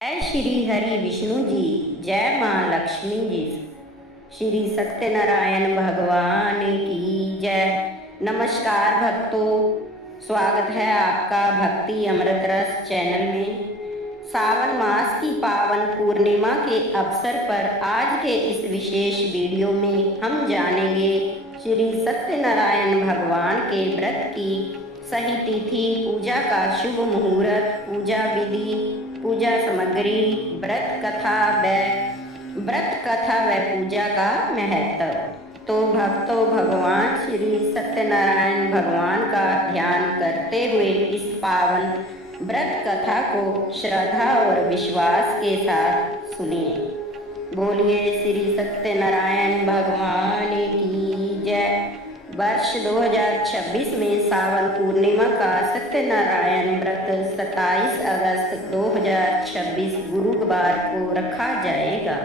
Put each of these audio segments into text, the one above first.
जय श्री हरि विष्णु जी। जय माँ लक्ष्मी जी। श्री सत्यनारायण भगवान की जय। नमस्कार भक्तों, स्वागत है आपका भक्ति अमृत रस चैनल में। सावन मास की पावन पूर्णिमा के अवसर पर आज के इस विशेष वीडियो में हम जानेंगे श्री सत्यनारायण भगवान के व्रत की सही तिथि, पूजा का शुभ मुहूर्त, पूजा विधि, पूजा सामग्री, व्रत कथा व पूजा का महत्व। तो भक्तों, भगवान श्री सत्यनारायण भगवान का ध्यान करते हुए इस पावन व्रत कथा को श्रद्धा और विश्वास के साथ सुनिए। बोलिए श्री सत्यनारायण भगवान की जय। वर्ष 2026 में सावन पूर्णिमा का सत्यनारायण व्रत 27 अगस्त 2026 गुरुवार को रखा जाएगा,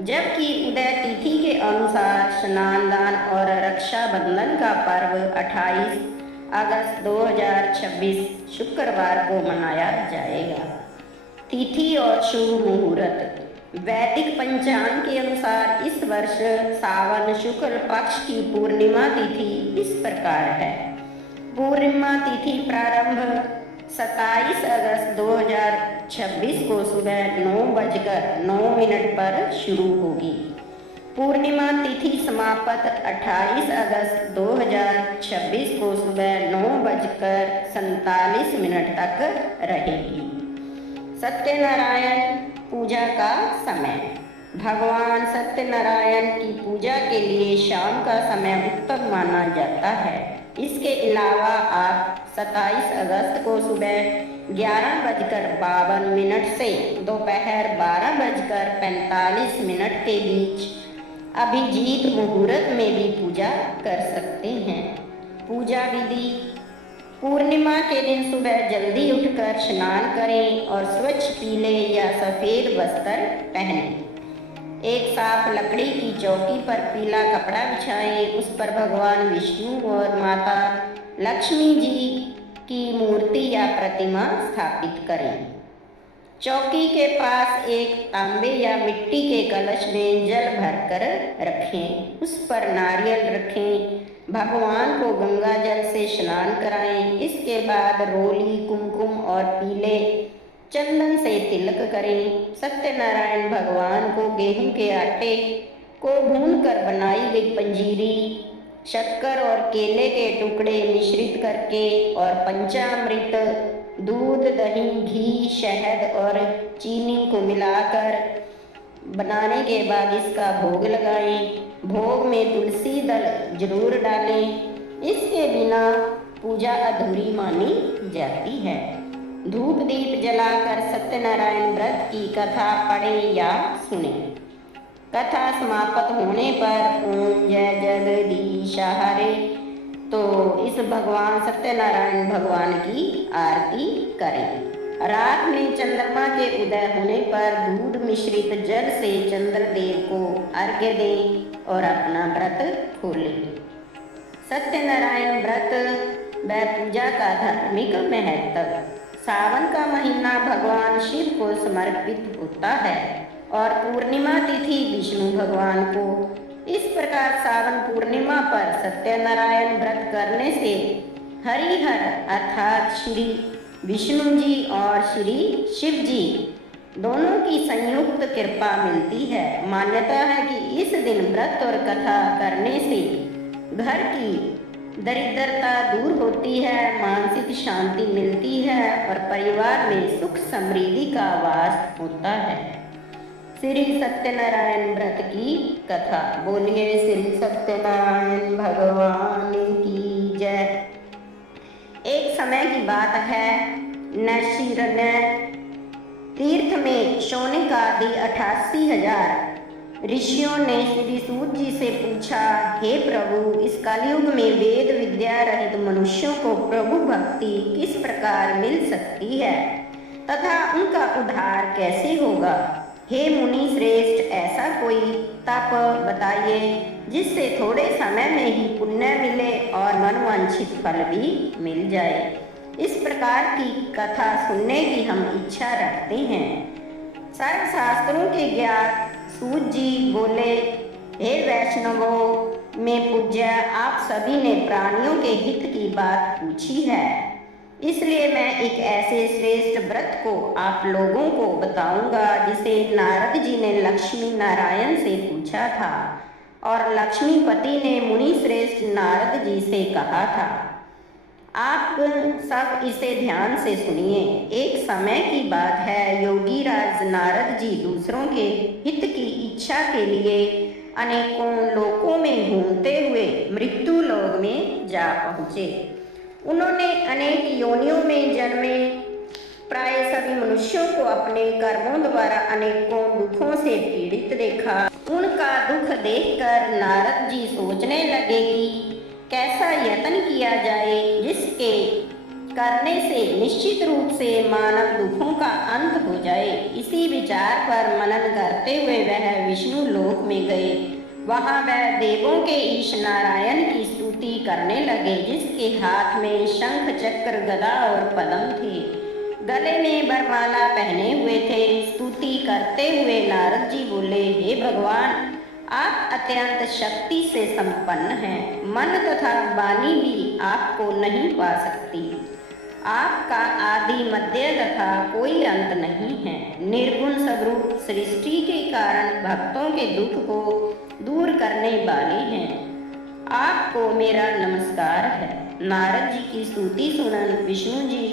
जबकि उदय तिथि के अनुसार स्नान दान और रक्षाबंधन का पर्व 28 अगस्त 2026 शुक्रवार को मनाया जाएगा। तिथि और शुभ मुहूर्त। वैदिक पंचांग के अनुसार इस वर्ष सावन शुक्ल पक्ष की पूर्णिमा तिथि इस प्रकार है। पूर्णिमा तिथि प्रारंभ 27 अगस्त 2026 को सुबह 9:09 पर शुरू होगी। पूर्णिमा तिथि समाप्त 28 अगस्त 2026 को सुबह 9:47 तक रहेगी। सत्यनारायण पूजा का समय। भगवान सत्यनारायण की पूजा के लिए शाम का समय उत्तम माना जाता है। इसके अलावा आप 27 अगस्त को सुबह 11:52 से दोपहर 12:45 के बीच अभिजीत मुहूर्त में भी पूजा कर सकते हैं। पूजा विधि। पूर्णिमा के दिन सुबह जल्दी उठकर स्नान करें और स्वच्छ पीले या सफ़ेद वस्त्र पहनें। एक साफ लकड़ी की चौकी पर पीला कपड़ा बिछाएं। उस पर भगवान विष्णु और माता लक्ष्मी जी की मूर्ति या प्रतिमा स्थापित करें। चौकी के पास एक तांबे या मिट्टी के कलश में जल भरकर रखें। उस पर नारियल रखें। भगवान को गंगा जल से स्नान कराएं। इसके बाद रोली, कुमकुम और पीले चंदन से तिलक करें। सत्यनारायण भगवान को गेहूं के आटे को भूनकर बनाई गई पंजीरी, शक्कर और केले के टुकड़े मिश्रित करके और पंचामृत, दूध, दही, घी, शहद और चीनी को मिलाकर बनाने के बाद इसका भोग लगाएं। भोग में तुलसी दल जरूर डालें। इसके बिना पूजा अधूरी मानी जाती है। धूप दीप जलाकर सत्यनारायण व्रत की कथा पढ़ें या सुनें। कथा समाप्त होने पर ओम जय जगदीश हरे तो इस भगवान सत्यनारायण भगवान की आरती करें। रात में चंद्रमा के उदय होने पर दूध मिश्रित जल से चंद्रदेव को अर्घ्य दें और अपना व्रत खोलें। सत्यनारायण व्रत व पूजा का धार्मिक महत्व। सावन का महीना भगवान शिव को समर्पित होता है और पूर्णिमा तिथि विष्णु भगवान को। इस प्रकार सावन पूर्णिमा पर सत्यनारायण व्रत करने से हरिहर अर्थात श्री विष्णु जी और श्री शिव जी दोनों की संयुक्त कृपा मिलती है। मान्यता है कि इस दिन व्रत और कथा करने से घर की दरिद्रता दूर होती है, मानसिक शांति मिलती है और परिवार में सुख समृद्धि का वास होता है। श्री सत्यनारायण व्रत की कथा। बोलिए श्री सत्यनारायण भगवान की जय। एक समय की बात है, नैशिरण्य तीर्थ में शौनक आदि 88,000 ऋषियों ने श्री सूत जी से पूछा, हे प्रभु, इस कलयुग में वेद विद्या रहित मनुष्यों को प्रभु भक्ति किस प्रकार मिल सकती है तथा उनका उद्धार कैसे होगा? हे मुनि श्रेष्ठ, ऐसा कोई तप बताइए जिससे थोड़े समय में ही पुण्य मिले और मनवांछित फल भी मिल जाए। इस प्रकार की कथा सुनने की हम इच्छा रखते हैं। सर्वशास्त्रों के ज्ञात सूत जी बोले, हे वैष्णवों में पूज्य, आप सभी ने प्राणियों के हित की बात पूछी है, इसलिए मैं एक ऐसे श्रेष्ठ व्रत को आप लोगों को बताऊंगा जिसे नारद जी ने लक्ष्मी नारायण से पूछा था और लक्ष्मीपति ने मुनि श्रेष्ठ नारद जी से कहा था। आप सब इसे ध्यान से सुनिए। एक समय की बात है, योगी राज नारद जी दूसरों के हित की इच्छा के लिए अनेकों लोकों में घूमते हुए मृत्यु लोक में जा पहुँचे। उन्होंने अनेक योनियों में जन्मे प्राय सभी मनुष्यों को अपने कर्मों द्वारा अनेकों दुखों से पीड़ित देखा। उनका दुख देखकर नारद जी सोचने लगे कि कैसा यत्न किया जाए जिसके करने से निश्चित रूप से मानव दुखों का अंत हो जाए। इसी विचार पर मनन करते हुए वह विष्णु लोक में गए। वहां वह देवों के ईश नारायण की स्तुति करने लगे, जिसके हाथ में शंख चक्र गदा और पद्म थे, गले में वरमाला पहने हुए थे। स्तुति करते हुए नारद जी बोले, हे भगवान, आप अत्यंत शक्ति से संपन्न हैं। मन तथा वाणी भी आपको नहीं पा सकती। आपका आदि मध्य तथा कोई अंत नहीं है। निर्गुण स्वरूप सृष्टि के कारण भक्तों के दुख को दूर करने वाले हैं। आपको मेरा नमस्कार है। नारद जी की स्तुति सुनन विष्णु जी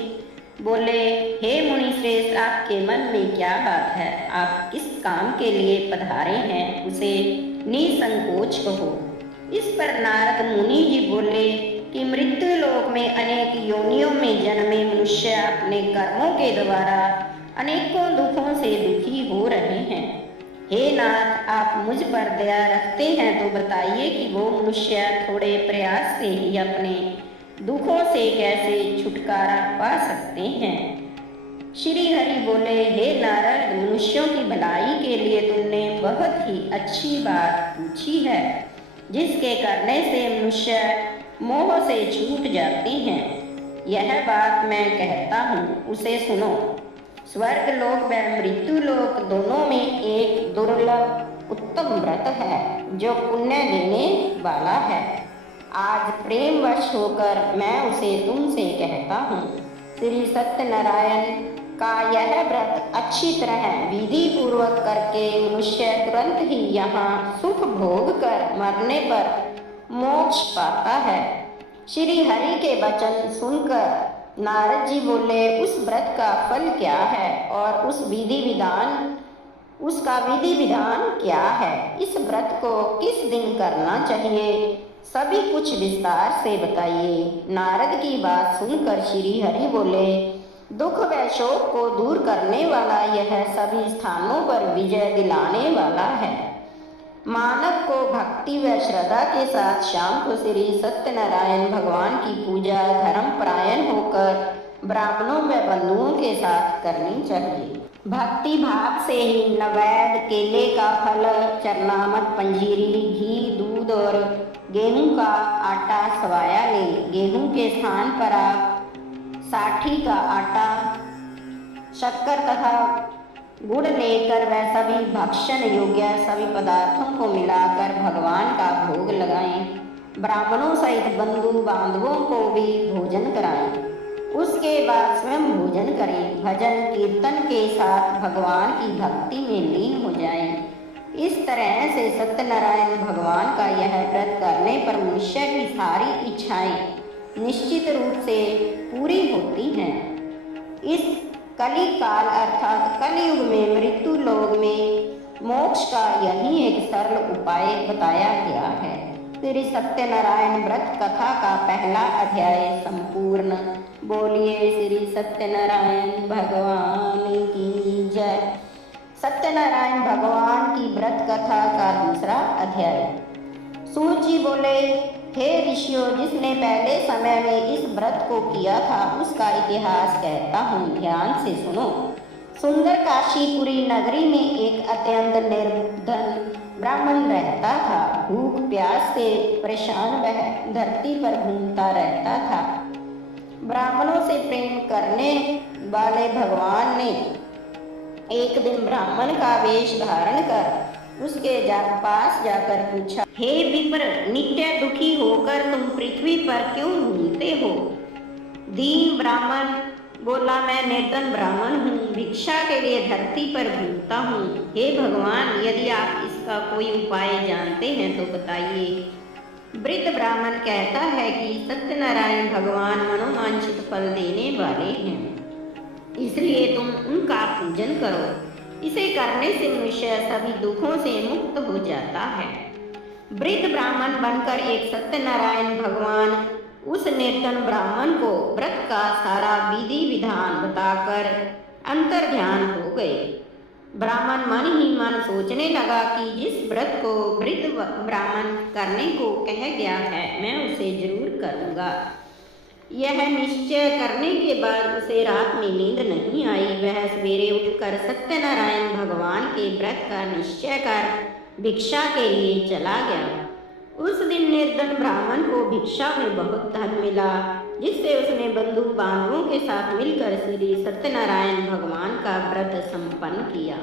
बोले, हे मुनि श्रेष्ठ, आपके मन में क्या बात है? आप किस काम के लिए पधारे हैं, उसे निसंकोच कहो। इस पर नारद मुनि जी बोले कि मृत्यु लोक में अनेक योनियों में जन्मे मनुष्य अपने कर्मों के द्वारा अनेकों दुखों से दुखी हो रहे हैं। हे नाथ, आप मुझ पर दया रखते हैं तो बताइए कि वो मनुष्य थोड़े प्रयास से ही अपने दुखों से कैसे छुटकारा पा सकते हैं। श्री हरि बोले, हे नारद, मनुष्यों की भलाई के लिए तुमने बहुत ही अच्छी बात पूछी है, जिसके करने से मनुष्य मोह से छूट जाते हैं। यह बात मैं कहता हूँ, उसे सुनो। स्वर्ग लोक व मृत्यु लोक दोनों में एक दुर्लभ उत्तम व्रत है जो पुण्य देने वाला है। आज प्रेमवश होकर मैं उसे तुमसे कहता हूँ। श्री सत्यनारायण का यह व्रत अच्छी तरह विधि पूर्वक करके मनुष्य तुरंत ही यहाँ सुख भोग कर मरने पर मोक्ष पाता है। श्री हरि के वचन सुनकर नारद जी बोले, उस व्रत का फल क्या है और उसका विधि विधान क्या है? इस व्रत को किस दिन करना चाहिए? सभी कुछ विस्तार से बताइए। नारद की बात सुनकर श्री हरि बोले, दुख व शोक को दूर करने वाला यह सभी स्थानों पर विजय दिलाने वाला है। मानव को भक्ति व श्रद्धा के साथ शाम को श्री सत्यनारायण भगवान की पूजा धर्म परायण होकर ब्राह्मणों व बंधुओं के साथ करनी चाहिए। भक्ति भाव से ही नैवेद्य, केले का फल, चरनामत, पंजीरी, घी, दूध और गेहूं का आटा सवाया ले। गेहूं के स्थान पर आप साठी का आटा, शक्कर तथा गुड़ लेकर वह सभी भक्षण योग्य सभी पदार्थों को मिलाकर भगवान का भोग लगाएं। ब्राह्मणों सहित बंधु बांधवों को भी भोजन कराएं। उसके बाद स्वयं भोजन करें। भजन कीर्तन के साथ भगवान की भक्ति में लीन हो जाएं। इस तरह से सत्यनारायण भगवान का यह व्रत करने पर मनुष्य की सारी इच्छाएं निश्चित रूप से पूरी होती हैं। इस कली काल अर्थात कलयुग में मृत्यु लोक में मोक्ष का यही एक सरल उपाय बताया गया है। श्री सत्यनारायण व्रत कथा का पहला अध्याय संपूर्ण। बोलिए श्री सत्यनारायण भगवान की जय। सत्यनारायण भगवान की व्रत कथा का दूसरा अध्याय। सूत जी बोले, हे ऋषियों, जिसने पहले समय में इस व्रत को किया था उसका इतिहास कहता हूँ, ध्यान से सुनो। सुंदर काशीपुरी नगरी में एक अत्यंत निर्धन ब्राह्मण रहता था। भूख प्यास से परेशान वह धरती पर घूमता रहता था। ब्राह्मणों से प्रेम करने वाले भगवान ने एक दिन ब्राह्मण का वेश धारण कर उसके पास जाकर पूछा, हे विप्र, नित्य दुखी होकर तुम पृथ्वी पर क्यों घूमते हो? दीन ब्राह्मण बोला, मैं निर्धन ब्राह्मण हूँ, भिक्षा के लिए धरती पर घूमता हूँ। हे भगवान, यदि आप इसका कोई उपाय जानते हैं तो बताइए। वृद्ध ब्राह्मण कहता है कि सत्यनारायण भगवान मनोवांछित फल देने वाले हैं, इसलिए तुम उनका पूजन करो। इसे करने से मनुष्य सभी दुखों से मुक्त हो जाता है। वृद्ध ब्राह्मण बनकर एक सत्यनारायण भगवान उस निर्धन ब्राह्मण को व्रत का सारा विधि विधान बताकर अंतर्ध्यान हो गए। ब्राह्मण मन ही मन सोचने लगा कि जिस व्रत को वृद्ध ब्राह्मण करने को कह गया है, मैं उसे जरूर करूँगा। यह निश्चय करने के बाद उसे रात में नींद नहीं आई। वह सवेरे उठकर सत्यनारायण भगवान के व्रत का निश्चय कर भिक्षा के लिए चला गया। उस दिन निर्धन ब्राह्मण को भिक्षा में बहुत धन मिला, जिससे उसने बंधु बांधवों के साथ मिलकर श्री सत्यनारायण भगवान का व्रत संपन्न किया।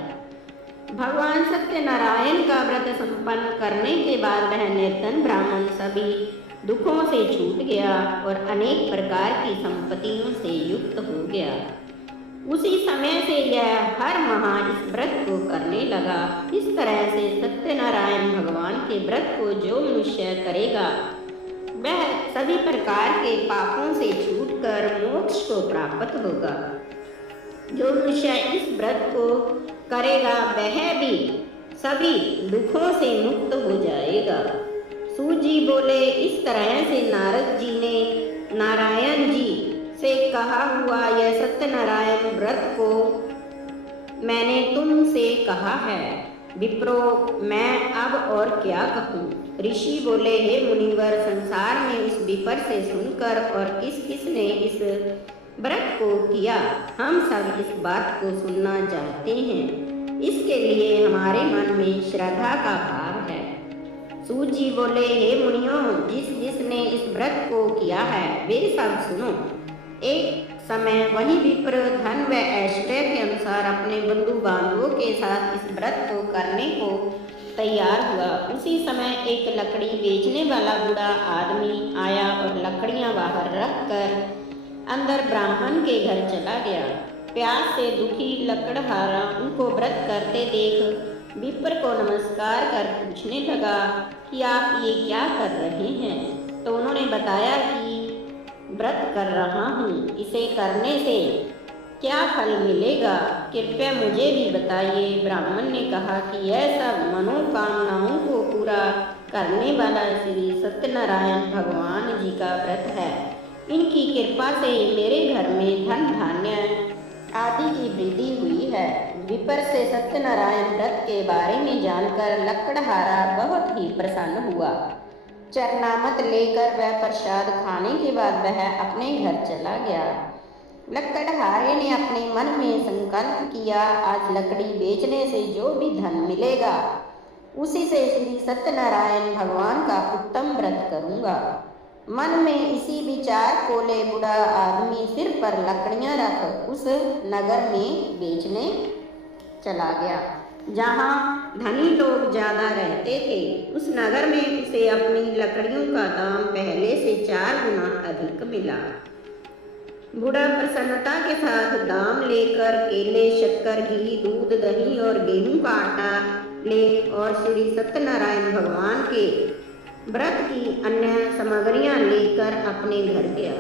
भगवान सत्यनारायण का व्रत संपन्न करने के बाद वह निर्धन ब्राह्मण सभी दुखों से छूट गया और अनेक प्रकार की संपत्तियों से युक्त हो गया। उसी समय से यह हर माह इस व्रत को करने लगा। इस तरह से सत्यनारायण भगवान के व्रत को जो मनुष्य करेगा वह सभी प्रकार के पापों से छूटकर मोक्ष को प्राप्त होगा। जो मनुष्य इस व्रत को करेगा वह भी सभी दुखों से मुक्त हो जाएगा। सूत जी बोले, इस तरह से नारद जी ने नारायण जी से कहा हुआ यह सत्यनारायण व्रत को मैंने तुमसे कहा है। विप्रो, मैं अब और क्या कहूँ? ऋषि बोले, हे मुनिवर, संसार में इस विपर से सुनकर और किस किस ने इस व्रत को किया, हम सब इस बात को सुनना चाहते हैं। इसके लिए हमारे मन में श्रद्धा का भाव है। सूत जी बोले, हे मुनियों, जिस जिसने इस व्रत को किया है वे सब सुनो। एक समय वही विप्र धन व ऐश्वर्य के अनुसार अपने बंधु बांधवों के साथ इस व्रत को करने को तैयार हुआ। उसी समय एक लकड़ी बेचने वाला बूढ़ा आदमी आया और लकड़ियां बाहर रखकर अंदर ब्राह्मण के घर चला गया। प्यास से दुखी लकड़हारा उनको व्रत करते देख विप्र को नमस्कार कर पूछने लगा कि आप ये क्या कर रहे हैं? तो उन्होंने बताया कि व्रत कर रहा हूँ, इसे करने से क्या फल मिलेगा, कृपया मुझे भी बताइए। ब्राह्मण ने कहा कि यह सब मनोकामनाओं को पूरा करने वाला श्री सत्यनारायण भगवान जी का व्रत है। इनकी कृपा से मेरे घर में धन धान्य आदि की वृद्धि हुई है। विपर से सत्यनारायण व्रत के बारे में जानकर लकड़हारा बहुत ही प्रसन्न हुआ। चरनामत लेकर वह प्रसाद खाने के बाद वह अपने घर चला गया। लकड़हारे ने अपने मन में संकल्प किया, आज लकड़ी बेचने से जो भी धन मिलेगा उसी से श्री सत्यनारायण भगवान का उत्तम व्रत करूंगा। मन में इसी विचार को ले बूढ़ा आदमी सिर पर लकड़ियां रख उस नगर में बेचने चला गया जहाँ धनी लोग ज़्यादा रहते थे। उस नगर में उसे अपनी लकड़ियों का दाम पहले से 4 गुना अधिक मिला। बूढ़ा प्रसन्नता के साथ दाम लेकर केले, शक्कर, घी, दूध, दही और गेहूं का आटा ले और श्री सत्यनारायण भगवान के व्रत की अन्य सामग्रियां लेकर अपने घर गया।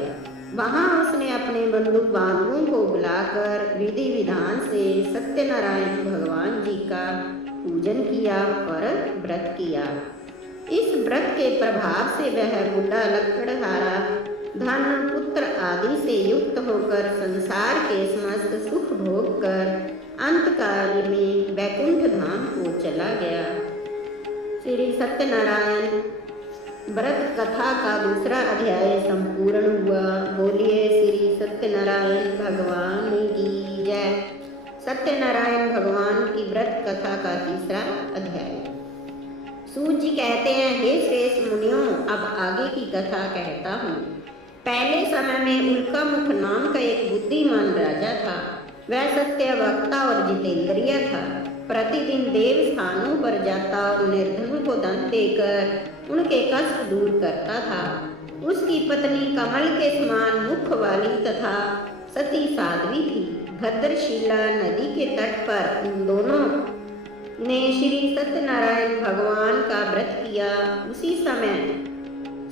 वहाँ उसने अपने बंधु बांधवों को बुलाकर विधि विधान से सत्यनारायण भगवान जी का पूजन किया और व्रत किया। इस व्रत के प्रभाव से वह बूढ़ा लकड़हारा धन, पुत्र आदि से युक्त होकर संसार के समस्त सुख भोग कर अंतकाल में वैकुंठ धाम को चला गया। श्री सत्यनारायण व्रत कथा का दूसरा अध्याय संपूर्ण हुआ। बोलिए श्री सत्यनारायण भगवान की जय। सत्यनारायण भगवान की व्रत कथा का तीसरा अध्याय। सूत जी कहते हैं, हे श्रेष्ठ मुनियों, अब आगे की कथा कहता हूँ। पहले समय में उल्का मुख नाम का एक बुद्धिमान राजा था। वह सत्य वक्ता और जितेंद्रिय था। प्रतिदिन देव स्थानों पर जाता और निर्धनों को धन देकर उनके कष्ट दूर करता था। उसकी पत्नी कमल के समान मुख वाली तथा सती साध्वी थी। भद्रशिला नदी के तट पर उन दोनों ने श्री सत्यनारायण भगवान का व्रत किया। उसी समय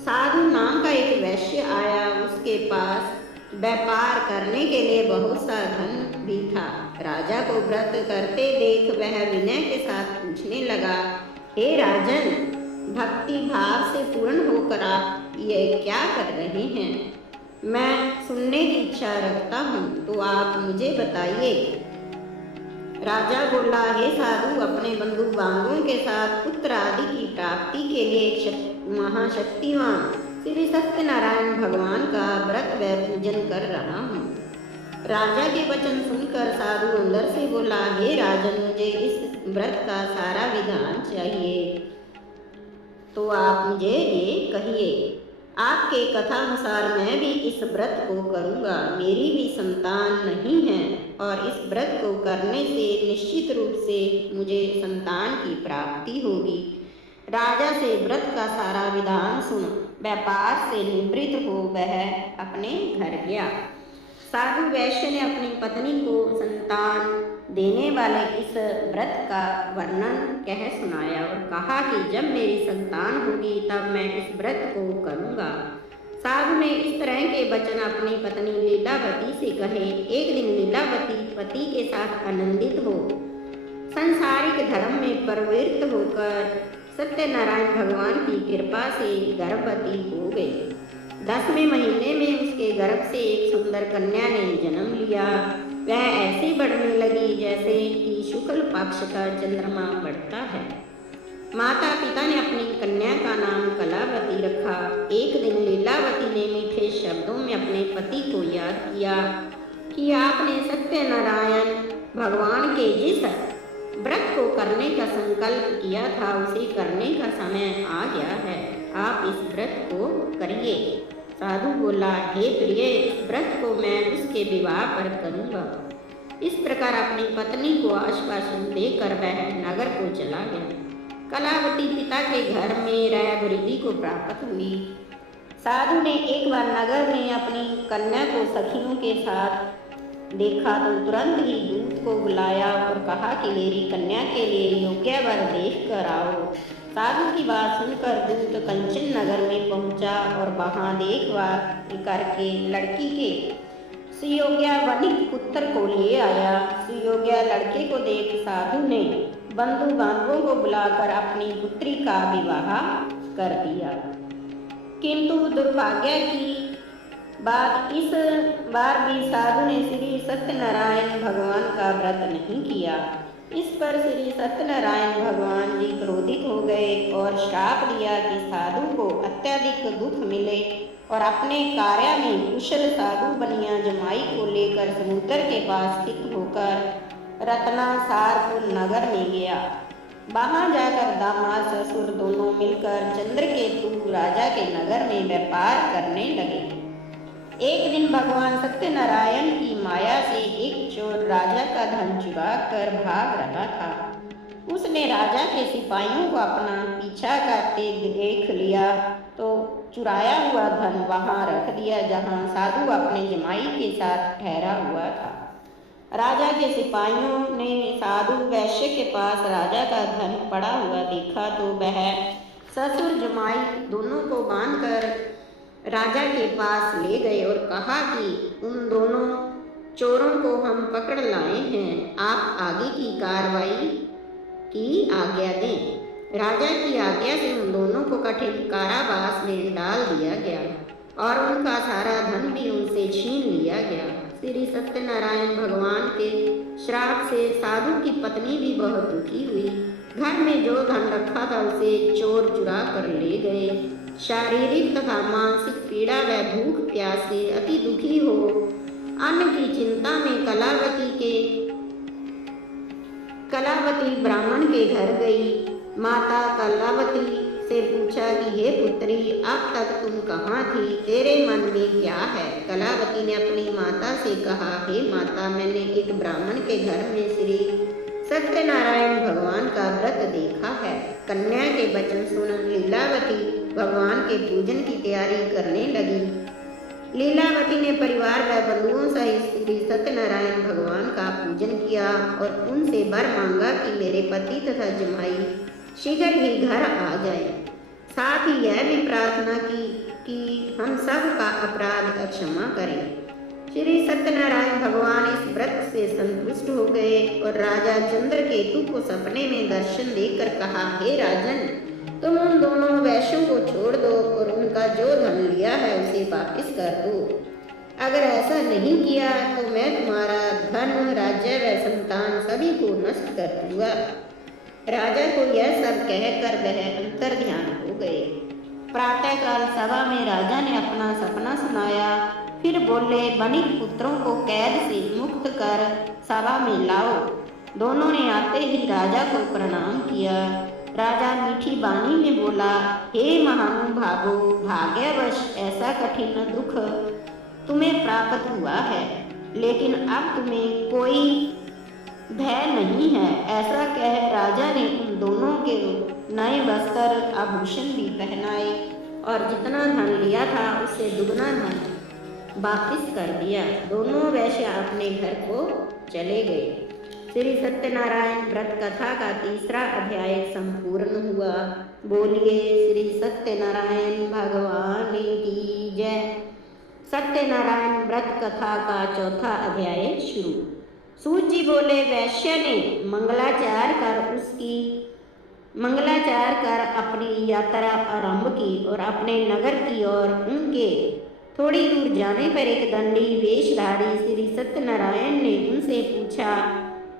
साधु नाम का एक वैश्य आया। उसके पास व्यापार करने के लिए बहुत सा धन भी था। राजा को व्रत करते देख वह विनय के साथ पूछने लगा, हे राजन, भक्ति भाव से पूर्ण होकर आप ये क्या कर रहे हैं? मैं सुनने की इच्छा रखता हूँ, तो आप मुझे बताइए। राजा बोला, हे साधु, अपने बंधु बांधवों के साथ पुत्र आदि की प्राप्ति के लिए महाशक्तिवान श्री सत्यनारायण भगवान का व्रत व पूजन कर रहा हूँ। राजा के वचन सुनकर साधु अंदर से बोला, हे राजन, मुझे इस व्रत का सारा विधान चाहिए, तो आप मुझे ये कहिए। आपके कथानुसार मैं भी इस व्रत को करूँगा। मेरी भी संतान नहीं है और इस व्रत को करने से निश्चित रूप से मुझे संतान की प्राप्ति होगी। राजा से व्रत का सारा विधान सुन व्यापार से निवृत्त हो वह अपने घर गया। साधु वैश्य ने अपनी पत्नी को संतान देने वाले इस व्रत का वर्णन कह सुनाया और कहा कि जब मेरी संतान होगी तब मैं इस व्रत को करूँगा। साधु ने इस तरह के वचन अपनी पत्नी लीलावती से कहे। एक दिन लीलावती पति के साथ आनंदित हो संसारिक धर्म में प्रवृत्त होकर सत्यनारायण भगवान की कृपा से गर्भवती हो गई। 10वें महीने में उसके गर्भ से एक सुंदर कन्या ने जन्म लिया। वह ऐसी बढ़ने लगी जैसे कि शुक्ल पक्ष का चंद्रमा बढ़ता है। माता पिता ने अपनी कन्या का नाम कलावती रखा। एक दिन लीलावती ने मीठे शब्दों में अपने पति को याद किया कि आपने सत्यनारायण भगवान के जिस व्रत को करने का संकल्प किया था उसे करने का समय आ गया है। आप इस व्रत को करिए। साधु बोला, हे प्रिय, इस व्रत को मैं उसके विवाह पर करूँगा। इस प्रकार अपनी पत्नी को आश्वासन देकर वह नगर को चला गया। कलावती पिता के घर में रह वृद्धि को प्राप्त हुई। साधु ने एक बार नगर में अपनी कन्या को सखियों के साथ देखा तो तुरंत ही दूत को बुलाया और कहा कि मेरी कन्या के लिए योग्य वर देख कर आओ। साधु की बात सुनकर दूत कंचन नगर में पहुंचा और वहां देखभाल करके लड़की के सुयोग्य वनिक पुत्र को ले आया। सुयोग्य लड़के को देख साधु ने बंधु बांधवों को बुलाकर अपनी पुत्री का विवाह कर दिया। किंतु दुर्भाग्य की बात इस बार भी साधु ने श्री सत्यनारायण भगवान का व्रत नहीं किया। इस पर श्री सत्यनारायण भगवान जी क्रोधित हो गए और श्राप दिया कि साधु को अत्यधिक दुख मिले और अपने कार्य में कुशल साधु बनिया जमाई को लेकर समुद्र के पास स्थित होकर रत्नासारपुर नगर में गया। वहां जाकर दामाद ससुर दोनों मिलकर चंद्रकेतु राजा के नगर में व्यापार करने लगे। एक दिन भगवान सत्यनारायण की माया से एक चोर राजा का धन चुरा कर भाग रहा था। उसने राजा के सिपाहियों को अपना पीछा करते देख लिया तो चुराया हुआ धन वहां रख दिया जहां साधु अपने जमाई के साथ ठहरा हुआ था। राजा के सिपाहियों ने साधु वैश्य के पास राजा का धन पड़ा हुआ देखा तो वह ससुर जमाई दोनों को बांधकर राजा के पास ले गए और कहा कि उन दोनों चोरों को हम पकड़ लाए हैं, आप आगे की कार्रवाई की आज्ञा दें। राजा की आज्ञा से उन दोनों को कठिन कारावास में डाल दिया गया और उनका सारा धन भी उनसे छीन लिया गया। श्री सत्यनारायण भगवान के श्राप से साधु की पत्नी भी बहुत दुखी हुई। घर में जो धन रखा था उसे चोर चुरा कर ले गए। शारीरिक तथा मानसिक पीड़ा व भूख प्यास से अति दुखी हो अन्न की चिंता में कलावती ब्राह्मण के घर गई। माता कलावती से पूछा कि हे पुत्री, अब तक तुम कहाँ थी, तेरे मन में क्या है। कलावती ने अपनी माता से कहा, हे माता, मैंने एक ब्राह्मण के घर में श्री सत्यनारायण भगवान का व्रत देखा है। कन्या के वचन सुन लीलावती भगवान के पूजन की तैयारी करने लगी। लीलावती ने परिवार व बंधुओं सहित श्री सत्यनारायण भगवान का पूजन किया और उनसे वर मांगा कि मेरे पति तथा जमाई शीघ्र ही घर आ जाए। साथ ही यह भी प्रार्थना की कि हम सब का अपराध क्षमा करें। श्री सत्यनारायण भगवान इस व्रत से संतुष्ट हो गए और राजा चंद्रकेतु को सपने में दर्शन देकर कहा, हे राजन, तुम उन दोनों वैश्यों को छोड़ दो और उनका जो धन लिया है उसे वापस कर दो। अगर ऐसा नहीं किया तो मैं तुम्हारा धन, राज्य व संतान सभी को नष्ट कर दूंगा। राजा को यह सब कहकर वह अंतर ध्यान हो गए। प्रातःकाल सभा में राजा ने अपना सपना सुनाया। फिर बोले, वणिक पुत्रों को कैद से मुक्त कर सभा में लाओ। दोनों ने आते ही राजा को प्रणाम किया। राजा मीठी वाणी में बोला, हे महानुभावो, भाग्यवश ऐसा कठिन दुख तुम्हें प्राप्त हुआ है, लेकिन अब तुम्हें कोई भय नहीं है। ऐसा कह राजा ने उन दोनों के नए वस्त्र आभूषण भी पहनाए और जितना धन लिया था उससे दुगना धन वापस कर दिया। दोनों वैश्य अपने घर को चले गए। श्री सत्यनारायण व्रत कथा का तीसरा अध्याय संपूर्ण हुआ। बोलिए श्री सत्यनारायण भगवान की जय। सत्यनारायण व्रत कथा का चौथा अध्याय शुरू। सूत जी बोले, वैश्य ने मंगलाचार कर अपनी यात्रा आरंभ की और अपने नगर की ओर उनके थोड़ी दूर जाने पर एक दंडी वेशधारी श्री सत्यनारायण ने उनसे पूछा,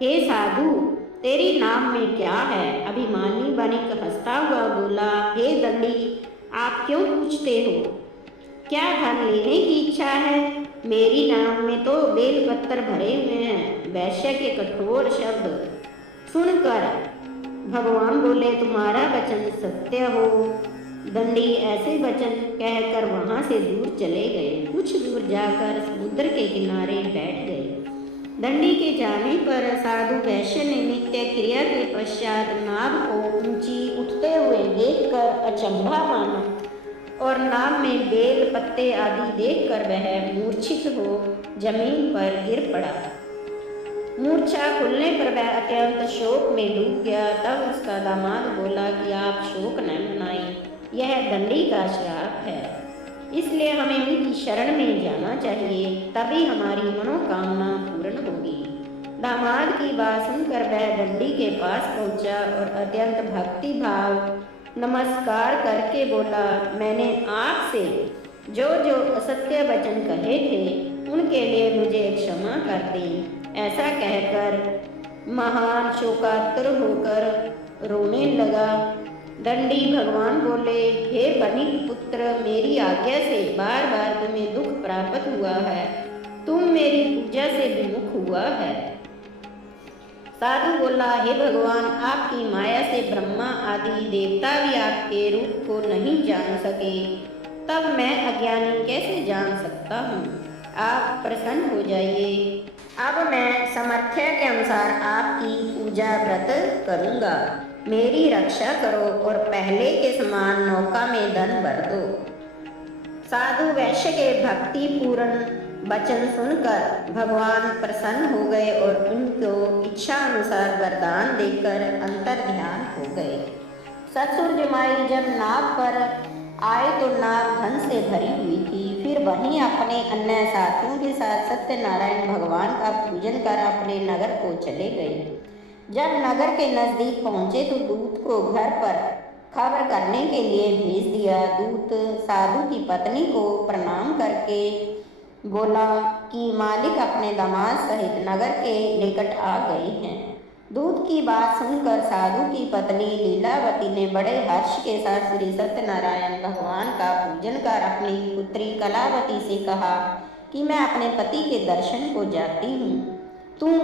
हे साधु, तेरी नाम में क्या है। अभिमानी वणिक हंसता हुआ बोला, हे दंडी, आप क्यों पूछते हो, क्या धन लेने की इच्छा है। मेरी नाम में तो बेलपत्र भरे हुए हैं। वैश्य के कठोर शब्द सुनकर भगवान बोले, तुम्हारा वचन सत्य हो। दंडी ऐसे वचन कहकर वहां से दूर चले गए। कुछ दूर जाकर समुद्र के किनारे बैठ गए। दंडी के जाने पर साधु वैश्य ने नित्य क्रिया के पश्चात नाव को ऊंची उठते हुए देखकर अचंभा माना और नाव में बेल पत्ते आदि देखकर वह मूर्छित हो जमीन पर गिर पड़ा। मूर्छा खुलने पर वह अत्यंत शोक में डूब गया। तब उसका दामाद बोला कि आप शोक न मनाएं, यह दंडी का श्राप है, इसलिए हमें उनकी शरण में जाना चाहिए, तभी हमारी मनोकामना पूर्ण होगी। दामाद की बात सुनकर वह दंडी के पास पहुंचा और अत्यंत भक्ति भाव नमस्कार करके बोला, मैंने आपसे जो जो असत्य वचन कहे थे उनके लिए मुझे क्षमा कर दें। ऐसा कहकर महान शोकातुर होकर रोने लगा। दंडी भगवान बोले, हे वणिक पुत्र, मेरी आज्ञा से बार बार तुम्हें दुख प्राप्त हुआ है, तुम मेरी पूजा से विमुख हुआ है। साधु बोला, हे भगवान, आपकी माया से ब्रह्मा आदि देवता भी आपके रूप को नहीं जान सके, तब मैं अज्ञानी कैसे जान सकता हूँ। आप प्रसन्न हो जाइए। अब मैं सामर्थ्य के अनुसार आपकी पूजा व्रत करूँगा। मेरी रक्षा करो और पहले के समान नौका में धन भर दो। साधु वैश्य के भक्ति पूर्ण वचन सुनकर भगवान प्रसन्न हो गए और उनको इच्छा अनुसार वरदान देकर अंतर ध्यान हो गए। ससुर जमाई जब नाव पर आए तो नाव धन से भरी हुई थी। फिर वहीं अपने अन्य साथियों के साथ सत्यनारायण भगवान का पूजन कर अपने नगर को चले गए। जब नगर के नजदीक पहुंचे तो दूत को घर पर खबर करने के लिए भेज दिया। दूत साधु की पत्नी को प्रणाम करके बोला कि मालिक अपने दामाद सहित नगर के निकट आ गए हैं। दूत की बात सुनकर साधु की पत्नी लीलावती ने बड़े हर्ष के साथ श्री सत्यनारायण भगवान का पूजन कर अपनी पुत्री कलावती से कहा कि मैं अपने पति के दर्शन को जाती हूँ, तुम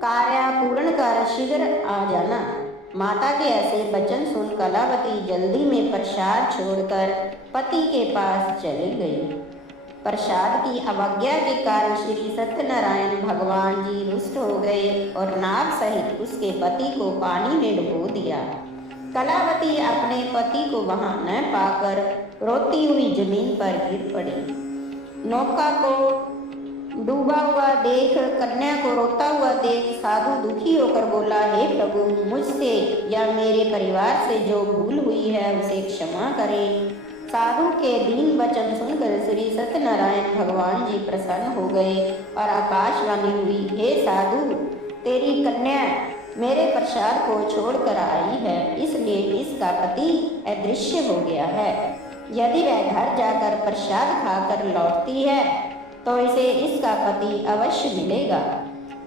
कार्य पूर्ण कर शीघ्र आ जाना। माता के ऐसे वचन सुन कलावती जल्दी में प्रसाद छोड़कर पति के पास चली गई। प्रसाद की अवज्ञा के कारण श्री सत्यनारायण भगवान जी रुष्ट हो गए और नाग सहित उसके पति को पानी में डुबो दिया। कलावती अपने पति को वहां न पाकर रोती हुई जमीन पर गिर पड़ी। नौका को डूबा हुआ देख, कन्या को रोता हुआ देख साधु दुखी होकर बोला, हे प्रभु, मुझसे या मेरे परिवार से जो भूल हुई है उसे क्षमा करें। साधु के दीन वचन सुनकर श्री सत्यनारायण भगवान जी प्रसन्न हो गए और आकाशवाणी हुई, हे साधु, तेरी कन्या मेरे प्रसाद को छोड़कर आई है, इसलिए इसका पति अदृश्य हो गया है। यदि वह घर जाकर प्रसाद खाकर लौटती है तो इसे इसका पति अवश्य मिलेगा।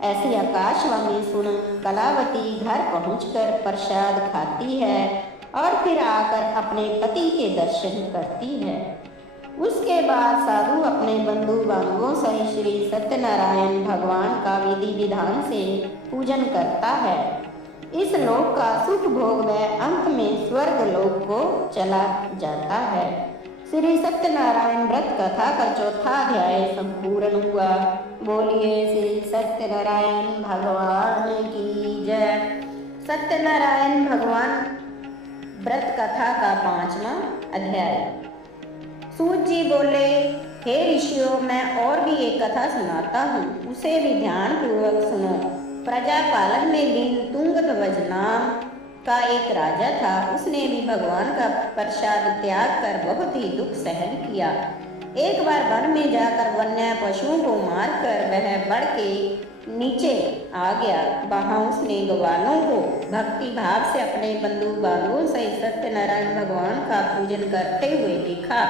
ऐसी आकाशवाणी सुन कलावती घर पहुंचकर प्रसाद खाती है और फिर आकर अपने पति के दर्शन करती है। उसके बाद साधु अपने बंधु बांधवों सहित श्री सत्यनारायण भगवान का विधि विधान से पूजन करता है। इस लोक का सुख भोग वह अंत में स्वर्ग लोक को चला जाता है। श्री सत्यनारायण व्रत कथा का चौथा अध्याय संपूर्ण हुआ। बोलिए श्री सत्यनारायण भगवान की जय। सत्यनारायण भगवान व्रत कथा का 5वां अध्याय। सूत जी बोले, हे ऋषियों, मैं और भी एक कथा सुनाता हूँ, उसे भी ध्यान पूर्वक सुनो। प्रजा पालन में लीन तुंगध्वज नाम का एक राजा था। उसने भी भगवान का प्रसाद त्याग कर बहुत ही दुख सहन किया। एक बार वन में जाकर वन्य पशुओं को मारकर वह बढ़ के नीचे आ गया। वहां उसने ग्वालों को भक्ति भाव से अपने बंधु बांधवों से सत्यनारायण भगवान का पूजन करते हुए देखा।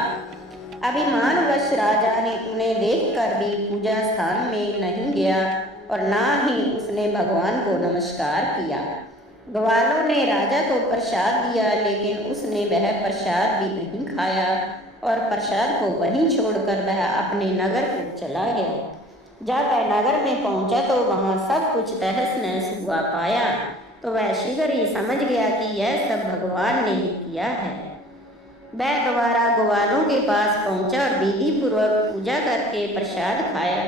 अभिमानवश राजा ने उन्हें देखकर भी पूजा स्थान में नहीं गया और ना ही उसने भगवान को नमस्कार किया। ग्वालों ने राजा को प्रसाद दिया, लेकिन उसने वह प्रसाद भी नहीं खाया और प्रसाद को वहीं छोड़कर वह अपने नगर को चला गया। जब वह नगर में पहुंचा तो वहां सब कुछ तहस नहस हुआ पाया, तो वह शीघ्र ही समझ गया कि यह सब भगवान ने ही किया है। वह दोबारा ग्वालों के पास पहुंचा और विधि पूर्वक पूजा करके प्रसाद खाया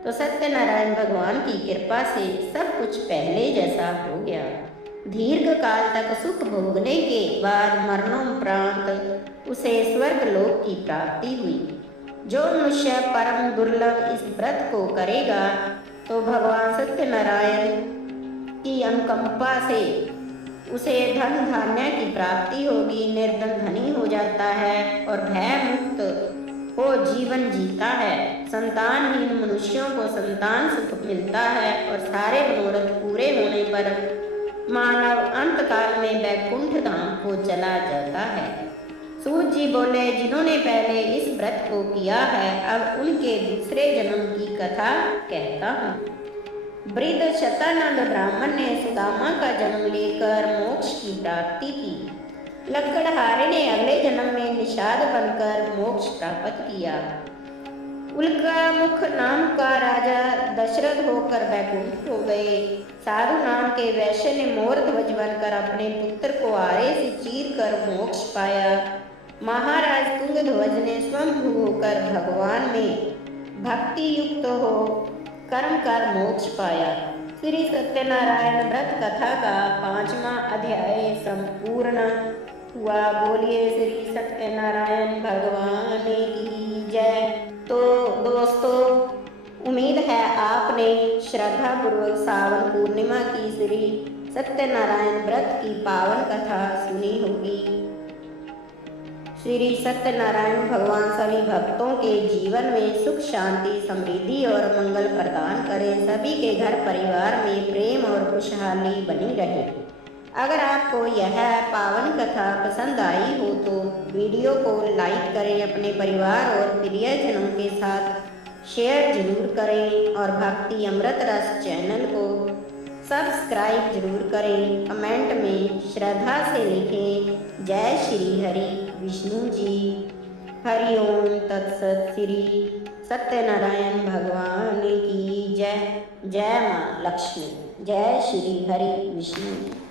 तो सत्यनारायण भगवान की कृपा से सब कुछ पहले जैसा हो गया। दीर्घ काल तक सुख भोगने के बाद मरणोपरांत उसे स्वर्ग लोक की प्राप्ति हुई। जो मनुष्य परम दुर्लभ इस व्रत को करेगा तो भगवान सत्यनारायण की अनुकंपा से उसे धन धान्य की प्राप्ति होगी, निर्धन धनी हो जाता है और भय मुक्त हो जीवन जीता है। संतानहीन मनुष्यों को संतान सुख मिलता है और सारे मनोरथ पूरे होने पर मानव अंत काल में वैकुंठ धाम को चला जाता है। सूत जी बोले, जिन्होंने पहले इस व्रत को किया है अब उनके दूसरे जन्म की कथा कहता हूँ। वृद्ध शतानंद ब्राह्मण ने सुदामा का जन्म लेकर मोक्ष की प्राप्ति की। लकड़हारे ने अगले जन्म में निषाद बनकर मोक्ष प्राप्त किया। उल्कामुख नाम का राजा दशरथ होकर वैकुंठ हो गए। साधु नाम के वैश्य ने मोर ध्वज बनकर अपने पुत्र को आरे से चीर कर मोक्ष पाया। महाराज तुंगध्वज ने स्वयं होकर भगवान में भक्ति युक्त हो कर्म कर मोक्ष पाया। श्री सत्यनारायण व्रत कथा का 5वां अध्याय संपूर्ण हुआ। बोलिए श्री सत्यनारायण भगवान की जय। तो दोस्तों, उम्मीद है आपने श्रद्धा पूर्वक सावन पूर्णिमा की श्री सत्यनारायण व्रत की पावन कथा सुनी होगी। श्री सत्यनारायण भगवान सभी भक्तों के जीवन में सुख शांति समृद्धि और मंगल प्रदान करें। सभी के घर परिवार में प्रेम और खुशहाली बनी रहे। अगर आपको यह पावन कथा पसंद आई हो तो वीडियो को लाइक करें, अपने परिवार और प्रियजनों के साथ शेयर जरूर करें और भक्ति अमृत रस चैनल को सब्सक्राइब जरूर करें। कमेंट में श्रद्धा से लिखें, जय श्री हरि विष्णु जी। हरि ओम तत्सत। श्री सत्यनारायण भगवान की जय। जय माँ लक्ष्मी। जय श्री हरि विष्णु।